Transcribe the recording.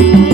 thank you